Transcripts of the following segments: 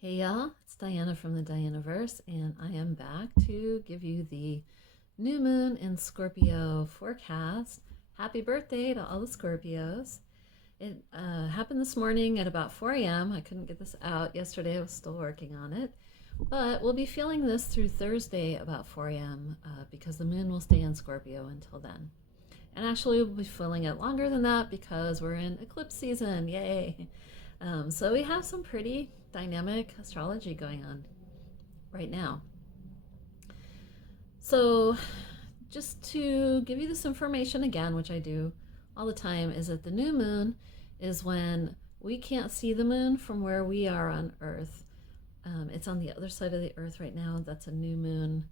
Hey y'all, it's Diana from the Dianaverse, and I am back to give you the new moon in Scorpio forecast. Happy birthday to all the Scorpios. It happened this morning at about 4 a.m. I couldn't get this out yesterday, I was still working on it. But we'll be feeling this through Thursday about 4 a.m. Because the moon will stay in Scorpio until then. And actually, we'll be feeling it longer than that because we're in eclipse season. Yay! So we have some pretty dynamic astrology going on right now. So, just to give you this information again, which I do all the time, is that the new moon is when we can't see the moon from where we are on Earth. It's on the other side of the Earth right now. That's a new moon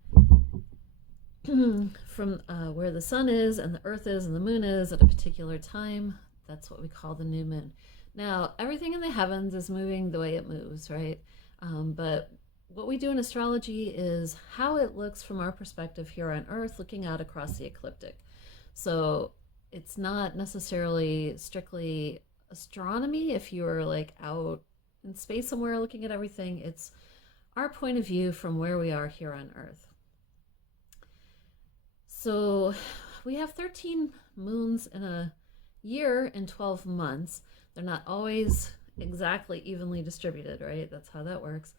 from where the sun is and the Earth is and the moon is at a particular time. That's what we call the new moon. Now, everything in the heavens is moving the way it moves, right? But what we do in astrology is how it looks from our perspective here on Earth, looking out across the ecliptic. So it's not necessarily strictly astronomy if you're like out in space somewhere looking at everything. It's our point of view from where we are here on Earth. So we have 13 moons in a year in 12 months. They're not always exactly evenly distributed, right? That's how that works.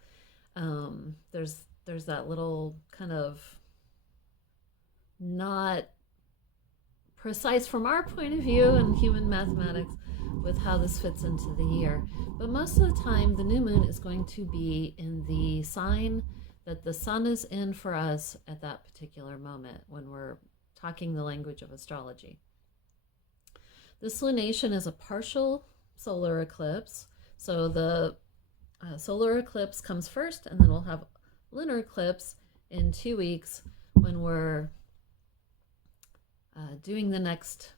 There's that little kind of not precise from our point of view in human mathematics with how this fits into the year. But most of the time, the new moon is going to be in the sign that the sun is in for us at that particular moment when we're talking the language of astrology. This lunation is a partial solar eclipse. So the solar eclipse comes first, and then we'll have lunar eclipse in 2 weeks when we're doing the next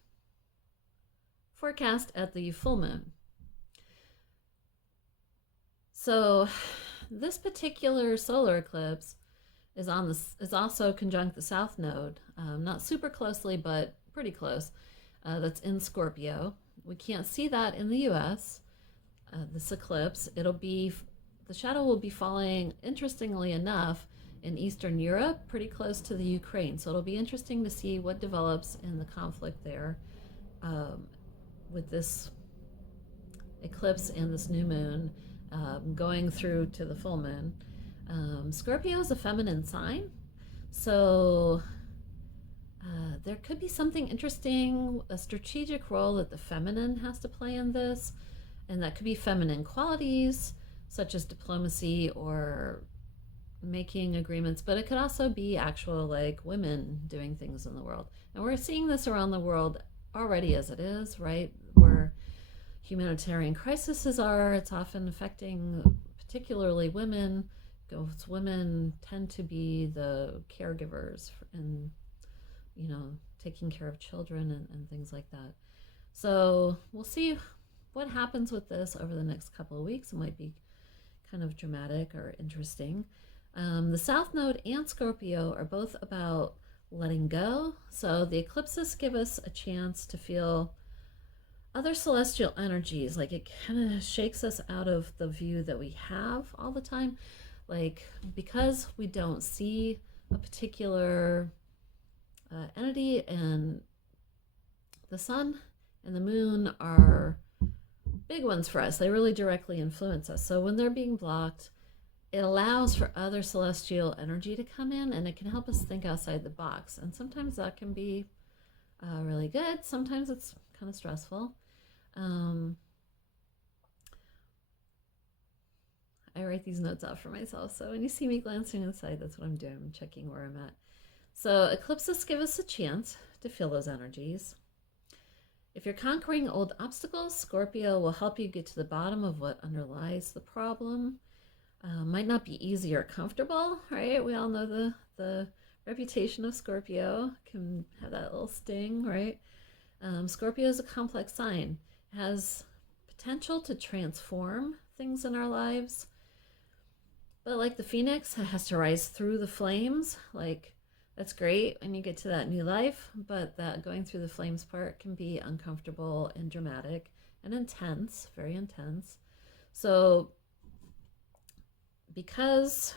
forecast at the full moon. So this particular solar eclipse is also conjunct the south node, not super closely, but pretty close. That's in Scorpio. We can't see that in the U.S. This eclipse, the shadow will be falling, interestingly enough, in Eastern Europe, pretty close to the Ukraine. So it'll be interesting to see what develops in the conflict there with this eclipse and this new moon going through to the full moon. Scorpio is a feminine sign, so there could be something interesting, a strategic role that the feminine has to play in this, and that could be feminine qualities such as diplomacy or making agreements, but it could also be actual like women doing things in the world. And we're seeing this around the world already as it is, right? Where humanitarian crises are, it's often affecting particularly women, because women tend to be the caregivers and taking care of children and things like that. So we'll see what happens with this over the next couple of weeks. It might be kind of dramatic or interesting. The South Node and Scorpio are both about letting go. So the eclipses give us a chance to feel other celestial energies. Like it kind of shakes us out of the view that we have all the time. Like because we don't see a particular entity, and the sun and the moon are big ones for us. They really directly influence us. So when they're being blocked, it allows for other celestial energy to come in, and it can help us think outside the box. And sometimes that can be really good. Sometimes it's kind of stressful. I write these notes out for myself, so when you see me glancing inside, that's what I'm doing. I'm checking where I'm at. So eclipses give us a chance to feel those energies. If you're conquering old obstacles, Scorpio will help you get to the bottom of what underlies the problem. Might not be easy or comfortable, right? We all know the reputation of Scorpio can have that little sting, right? Scorpio is a complex sign. It has potential to transform things in our lives. But like the phoenix, it has to rise through the flames. Like that's great when you get to that new life, but that going through the flames part can be uncomfortable and dramatic and intense, very intense. So because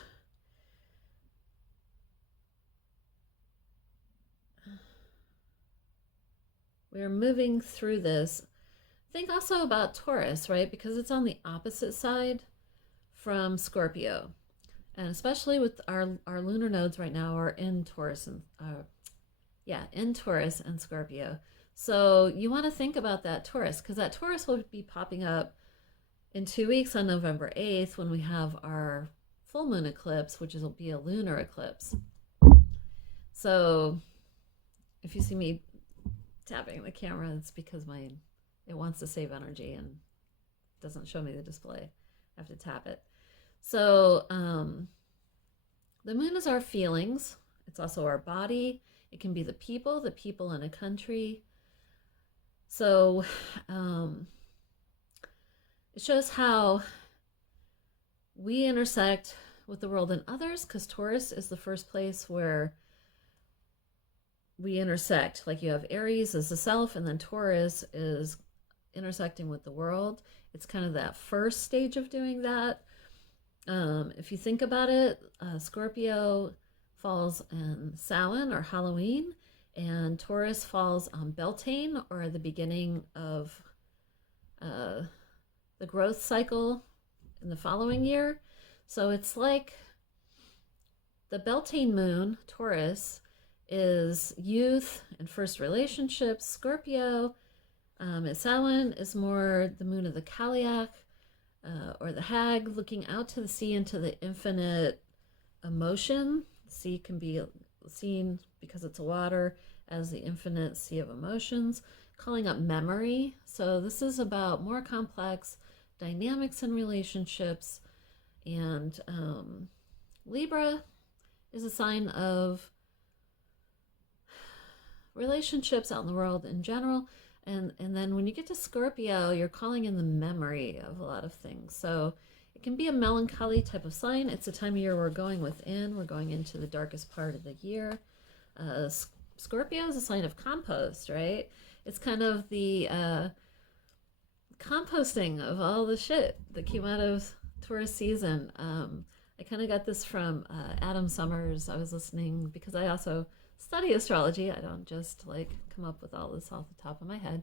we're moving through this, think also about Taurus, right? Because it's on the opposite side from Scorpio. And especially with our lunar nodes right now are in Taurus and in Taurus and Scorpio. So you want to think about that Taurus, because that Taurus will be popping up in 2 weeks on November 8th when we have our full moon eclipse, which will be a lunar eclipse. So if you see me tapping the camera, it's because it wants to save energy and doesn't show me the display. I have to tap it. So the moon is our feelings. It's also our body. It can be the people in a country. So it shows how we intersect with the world and others, because Taurus is the first place where we intersect. Like you have Aries as the self, and then Taurus is intersecting with the world. It's kind of that first stage of doing that. If you think about it, Scorpio falls in Samhain or Halloween, and Taurus falls on Beltane, or the beginning of the growth cycle in the following year. So it's like the Beltane moon, Taurus, is youth and first relationships. Scorpio at Samhain is more the moon of the Kaliak, or the hag, looking out to the sea into the infinite emotion. The sea can be seen, because it's a water, as the infinite sea of emotions, calling up memory. So this is about more complex dynamics in relationships. And Libra is a sign of relationships out in the world in general. And then when you get to Scorpio, you're calling in the memory of a lot of things. So it can be a melancholy type of sign. It's a time of year we're going within. We're going into the darkest part of the year. Scorpio is a sign of compost, right? It's kind of the composting of all the shit that came out of Taurus season. I kind of got this from Adam Summers. I was listening because I also study astrology. I don't just come up with all this off the top of my head.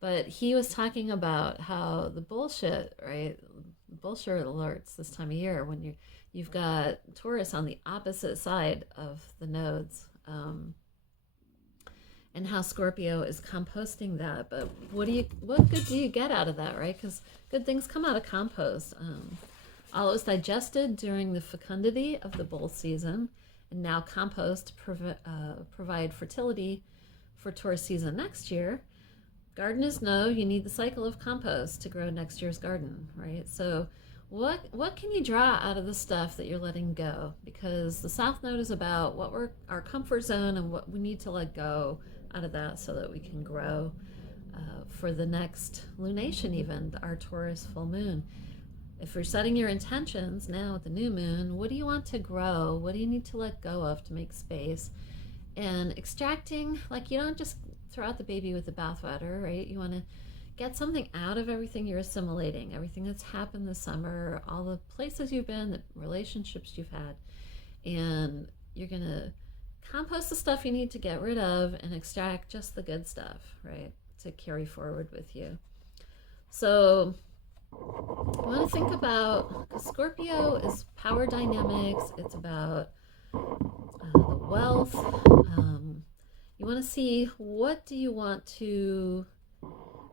But he was talking about how the bullshit, right? Bullshit alerts this time of year when you've got Taurus on the opposite side of the nodes, and how Scorpio is composting that. But what good do you get out of that, right? Because good things come out of compost. All it was digested during the fecundity of the bull season, and now compost provide fertility for Taurus season next year. Gardeners know you need the cycle of compost to grow next year's garden, right? So what can you draw out of the stuff that you're letting go? Because the South Node is about what we're our comfort zone and what we need to let go out of that so that we can grow for the next lunation, even our Taurus full moon. If you're setting your intentions now with the new moon, what do you want to grow? What do you need to let go of to make space? And extracting, you don't just throw out the baby with the bathwater, right? You want to get something out of everything you're assimilating, everything that's happened this summer, all the places you've been, the relationships you've had. And you're going to compost the stuff you need to get rid of and extract just the good stuff, right? To carry forward with you. So I want to think about, Scorpio is power dynamics. It's about the wealth. You want to see, what do you want to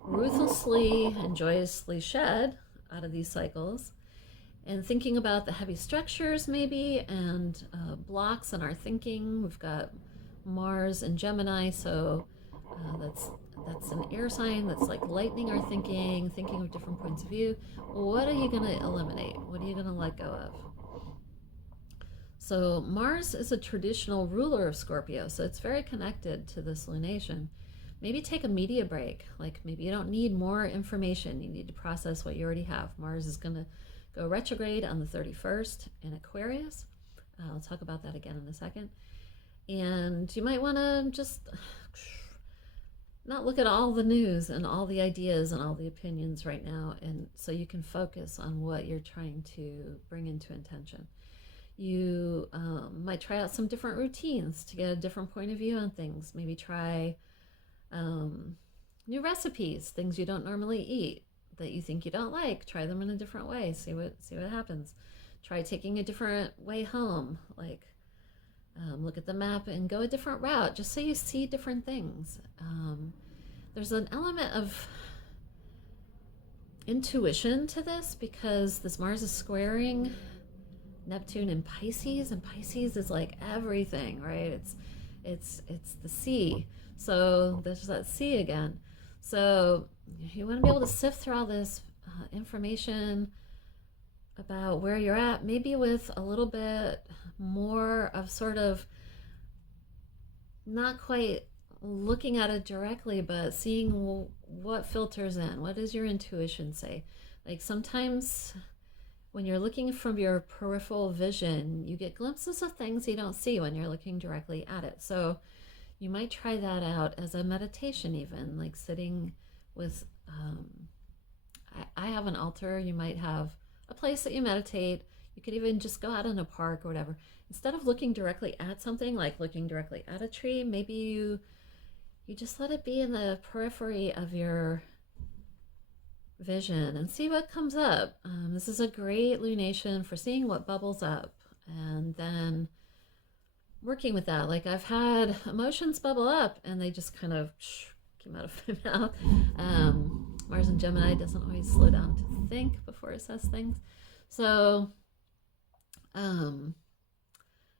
ruthlessly and joyously shed out of these cycles, and thinking about the heavy structures maybe and blocks in our thinking. We've got Mars and Gemini, so that's an air sign that's lightening our thinking of different points of view. What are you going to eliminate? What are you going to let go of? So Mars is a traditional ruler of Scorpio, so it's very connected to this lunation. Maybe take a media break. Maybe you don't need more information. You need to process what you already have. Mars is going to go retrograde on the 31st in Aquarius. I'll talk about that again in a second. And you might want to just not look at all the news and all the ideas and all the opinions right now, and so you can focus on what you're trying to bring into intention. You might try out some different routines to get a different point of view on things. Maybe try new recipes, things you don't normally eat that you think you don't like. Try them in a different way. See what happens. Try taking a different way home. Like look at the map and go a different route, just so you see different things. There's an element of intuition to this because this Mars is squaring Neptune in Pisces, and Pisces is like everything, right? It's the sea. So there's that sea again. So you want to be able to sift through all this information about where you're at, maybe with a little bit more of sort of not quite looking at it directly, but seeing what filters in. What does your intuition say? Like sometimes when you're looking from your peripheral vision, you get glimpses of things you don't see when you're looking directly at it. So you might try that out as a meditation, even like sitting with, I have an altar. You might have a place that you meditate. You could even just go out in a park or whatever. Instead of looking directly at something, like looking directly at a tree, maybe you just let it be in the periphery of your vision and see what comes up. This is a great lunation for seeing what bubbles up and then working with that. Like I've had emotions bubble up and they just kind of came out of my mouth. Mars in Gemini doesn't always slow down to think before it says things. So,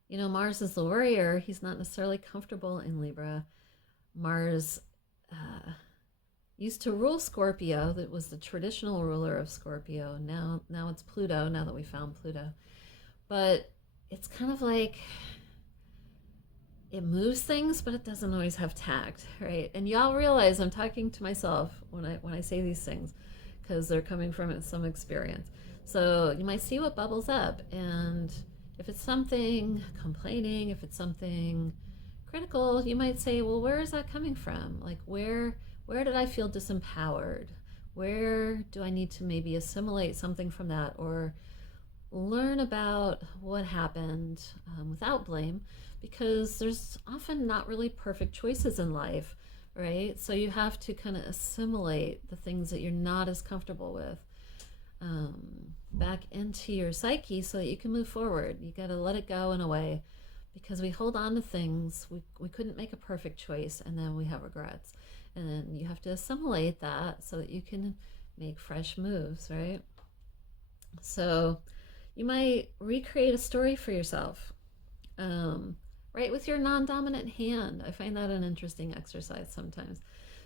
Mars is the warrior. He's not necessarily comfortable in Libra. Mars used to rule Scorpio. That was the traditional ruler of Scorpio. Now it's Pluto, now that we found Pluto. But it's kind of like it moves things, but it doesn't always have tact, right? And y'all realize I'm talking to myself when I say these things because they're coming from some experience. So you might see what bubbles up, and if it's something complaining, if it's something critical, you might say, well, where is that coming from? Like where did I feel disempowered? Where do I need to maybe assimilate something from that or learn about what happened without blame? Because there's often not really perfect choices in life, right? So you have to kind of assimilate the things that you're not as comfortable with back into your psyche so that you can move forward. You got to let it go in a way, because we hold on to things. We couldn't make a perfect choice, and then we have regrets. And then you have to assimilate that so that you can make fresh moves, right? So you might recreate a story for yourself. Right with your non-dominant hand. I find that an interesting exercise sometimes.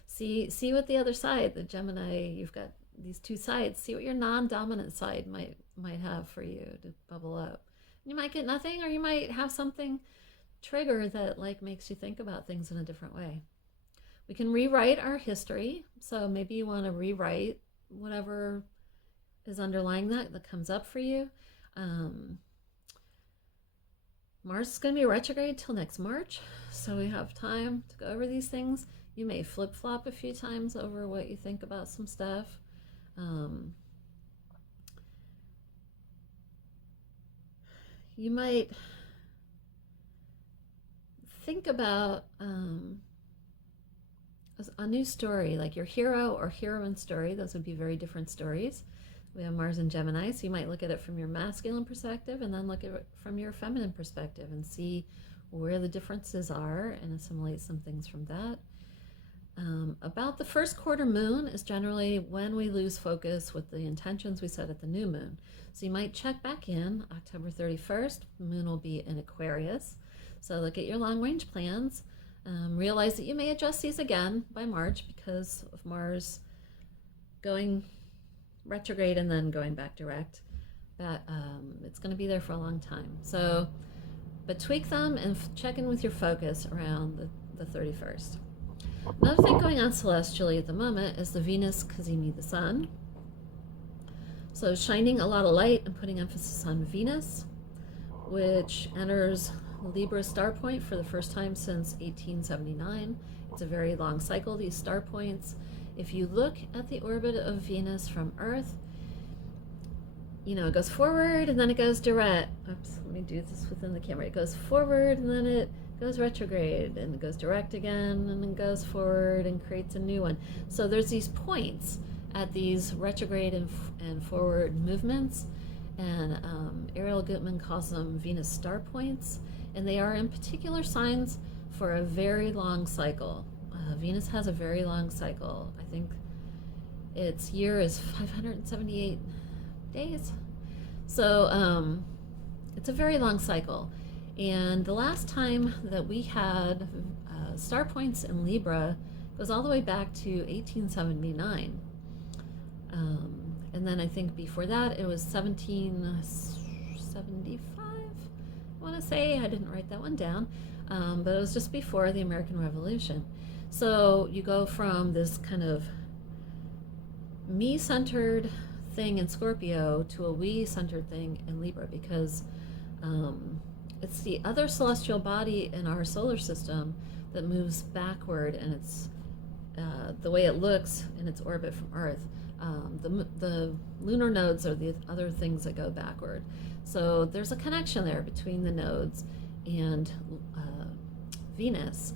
See what the other side, the Gemini, you've got these two sides. See what your non-dominant side might have for you to bubble up. You might get nothing, or you might have something trigger that like makes you think about things in a different way. We can rewrite our history. So maybe you want to rewrite whatever is underlying that comes up for you. Mars is going to be retrograde till next March, so we have time to go over these things. You may flip-flop a few times over what you think about some stuff. You might think about a new story, like your hero or heroine story. Those would be very different stories. We have Mars in Gemini, so you might look at it from your masculine perspective and then look at it from your feminine perspective and see where the differences are and assimilate some things from that. About the first quarter moon is generally when we lose focus with the intentions we set at the new moon. So you might check back in October 31st. The moon will be in Aquarius. So look at your long range plans. Realize that you may adjust these again by March because of Mars going retrograde and then going back direct. But it's going to be there for a long time. So, but tweak them and check in with your focus around the 31st. Another thing going on celestially at the moment is the Venus cazimi the Sun. So shining a lot of light and putting emphasis on Venus, which enters Libra star point for the first time since 1879. It's a very long cycle, these star points. If you look at the orbit of Venus from Earth, you know, it goes forward and then it goes direct. Oops, let me do this within the camera. It goes forward and then it goes retrograde and it goes direct again and then goes forward and creates a new one. So there's these points at these retrograde and forward movements, and Ariel Gutman calls them Venus star points, and they are in particular signs for a very long cycle. Venus has a very long cycle. I think its year is 578 days. So it's a very long cycle. And the last time that we had star points in Libra goes all the way back to 1879. And then I think before that it was 1775, I want to say. I didn't write that one down, but it was just before the American Revolution. So you go from this kind of me-centered thing in Scorpio to a we-centered thing in Libra, because it's the other celestial body in our solar system that moves backward, and it's the way it looks in its orbit from Earth. The lunar nodes are the other things that go backward. So there's a connection there between the nodes and Venus.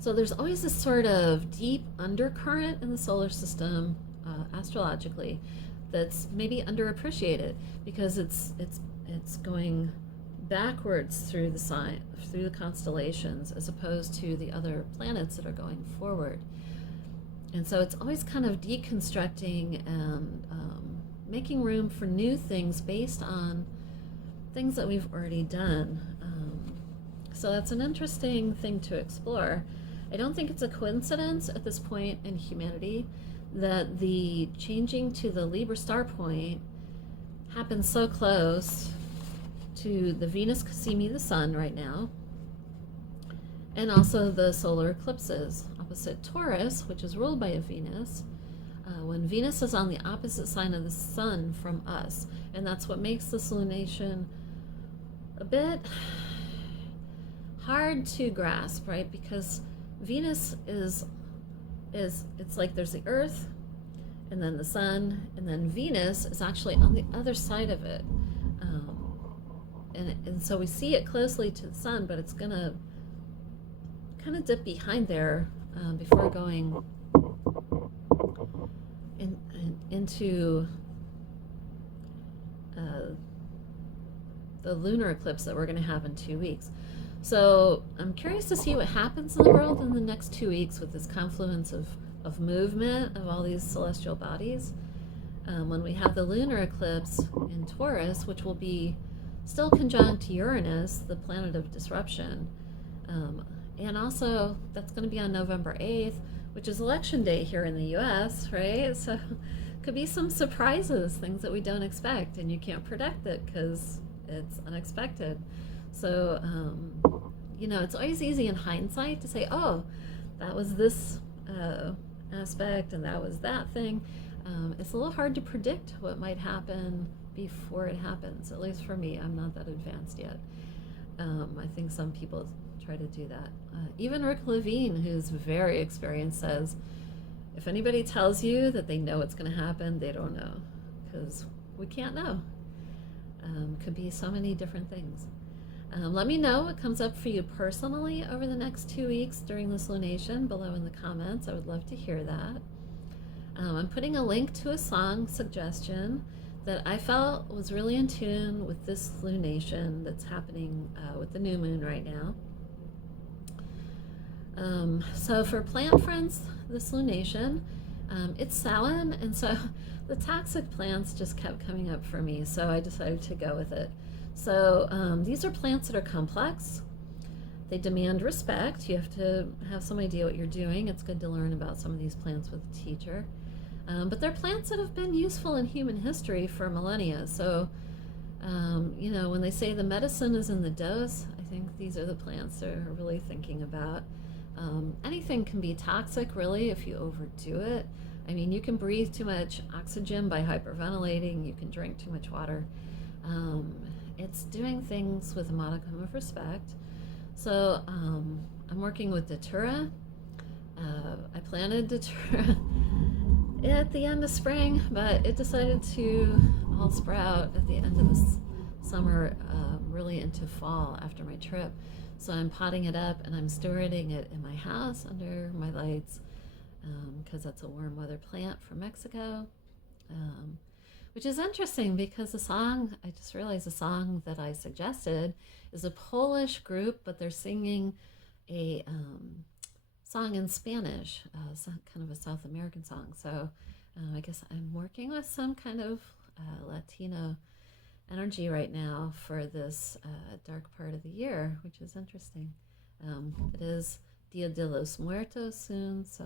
So there's always this sort of deep undercurrent in the solar system, astrologically, that's maybe underappreciated, because it's going backwards through the constellations, as opposed to the other planets that are going forward. And so it's always kind of deconstructing and making room for new things based on things that we've already done. So that's an interesting thing to explore. I don't think it's a coincidence at this point in humanity that the changing to the Libra star point happens so close to the Venus Cassimi, the sun right now, and also the solar eclipses opposite Taurus, which is ruled by a Venus, when Venus is on the opposite sign of the sun from us. And that's what makes this lunation a bit hard to grasp, right? Because Venus is it's like there's the Earth and then the sun, and then Venus is actually on the other side of it. And so we see it closely to the sun, but it's gonna kind of dip behind there before going into the lunar eclipse that we're going to have in 2 weeks. So I'm curious to see what happens in the world in the next 2 weeks with this confluence of movement of all these celestial bodies. When we have the lunar eclipse in Taurus, which will be still conjunct Uranus, the planet of disruption. And also, that's going to be on November 8th, which is election day here in the US, right? So could be some surprises, things that we don't expect, and you can't predict it because it's unexpected. So, you know, it's always easy in hindsight to say, oh, that was this aspect and that was that thing. It's a little hard to predict what might happen before it happens. At least for me, I'm not that advanced yet. I think some people try to do that. Even Rick Levine, who's very experienced, says, if anybody tells you that they know what's going to happen, they don't know, because we can't know. Could be so many different things. Let me know what comes up for you personally over the next 2 weeks during this lunation below in the comments. I would love to hear that. I'm putting a link to a song suggestion that I felt was really in tune with this lunation that's happening with the new moon right now. So for plant friends, this lunation, it's Samhain, and so the toxic plants just kept coming up for me, so I decided to go with it. So these are plants that are complex. They demand respect. You have to have some idea what you're doing. It's good to learn about some of these plants with a teacher. But they're plants that have been useful in human history for millennia. So, you know, when they say the medicine is in the dose, I think these are the plants they're really thinking about. Anything can be toxic, really, if you overdo it. I mean, you can breathe too much oxygen by hyperventilating. You can drink too much water. it's doing things with a modicum of respect. So I'm working with Datura. I planted Datura at the end of spring, but it decided to all sprout at the end of the summer, really into fall after my trip. So I'm potting it up and I'm storing it in my house under my lights because that's a warm weather plant from Mexico. Um, which is interesting because the song, I just realized the song that I suggested is a Polish group, but they're singing a song in Spanish, kind of a South American song. So I guess I'm working with some kind of Latino energy right now for this dark part of the year, which is interesting. It is Dia de los Muertos soon, so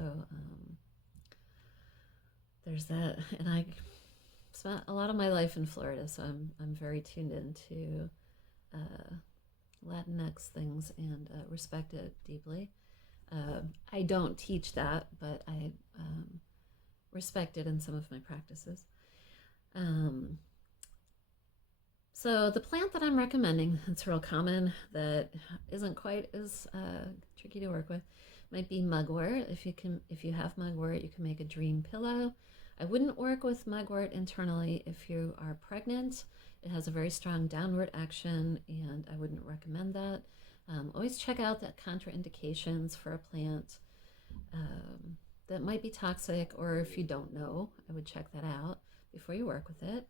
there's that. And I spent a lot of my life in Florida, so I'm very tuned into Latinx things and respect it deeply. I don't teach that, but I respect it in some of my practices. So the plant that I'm recommending, it's real common, that isn't quite as tricky to work with, might be mugwort. If you have mugwort, you can make a dream pillow. I wouldn't work with mugwort internally if you are pregnant. It has a very strong downward action, and I wouldn't recommend that. Always check out the contraindications for a plant that might be toxic, or if you don't know, I would check that out before you work with it.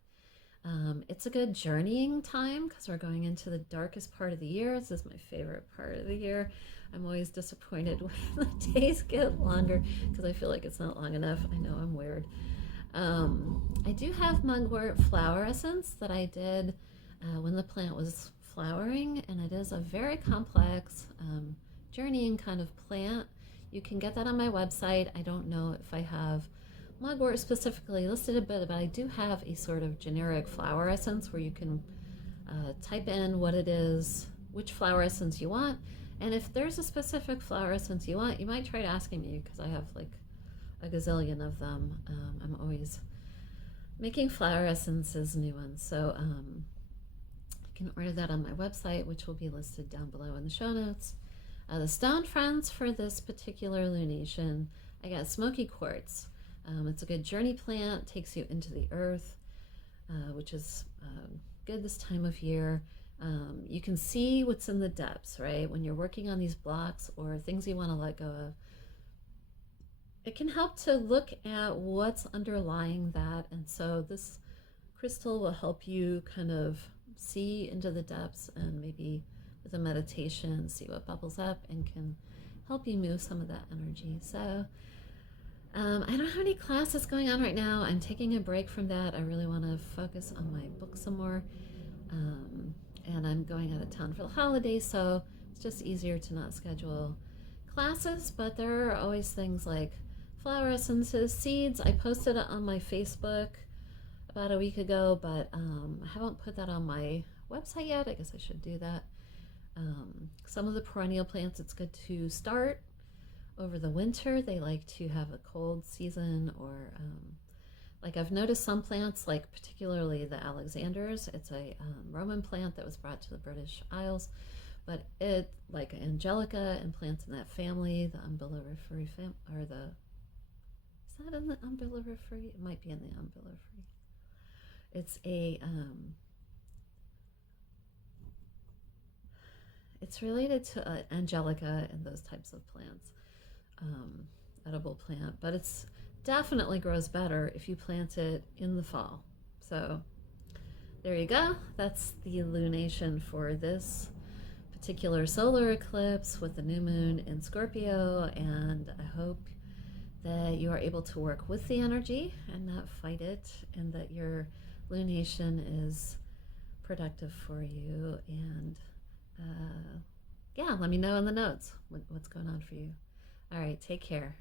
It's a good journeying time because we're going into the darkest part of the year. This is my favorite part of the year. I'm always disappointed when the days get longer because I feel like it's not long enough. I know I'm weird. I do have mugwort flower essence that I did when the plant was flowering, and it is a very complex journeying kind of plant. You can get that on my website. I don't know if I have mugwort specifically listed a bit, but I do have a sort of generic flower essence where you can type in what it is, which flower essence you want, and if there's a specific flower essence you want, you might try asking me because I have like a gazillion of them. I'm always making flower essences, new ones, so you can order that on my website, which will be listed down below in the show notes. The stone friends for this particular lunation, I got smoky quartz. It's a good journey plant, takes you into the earth, which is good this time of year. You can see what's in the depths, right? When you're working on these blocks or things you want to let go of, it can help to look at what's underlying that. And so this crystal will help you kind of see into the depths, and maybe with a meditation, see what bubbles up and can help you move some of that energy. So I don't have any classes going on right now. I'm taking a break from that. I really want to focus on my book some more. And I'm going out of town for the holidays, so it's just easier to not schedule classes. But there are always things like flower essences, seeds. I posted it on my Facebook about a week ago, but I haven't put that on my website yet. I guess I should do that. Some of the perennial plants, it's good to start over the winter. They like to have a cold season, or like I've noticed some plants, like particularly the Alexanders. It's a Roman plant that was brought to the British Isles, but it, like Angelica and plants in that family, the Umbelliferae or the, is that in the Umbelliferae? It might be in the Umbelliferae. It's a it's related to Angelica and those types of plants, edible plant, but it's definitely grows better if you plant it in the fall. So there you go. That's the lunation for this particular solar eclipse with the new moon in Scorpio, and I hope that you are able to work with the energy and not fight it, and that your lunation is productive for you. And yeah, let me know in the notes what's going on for you. All right, take care.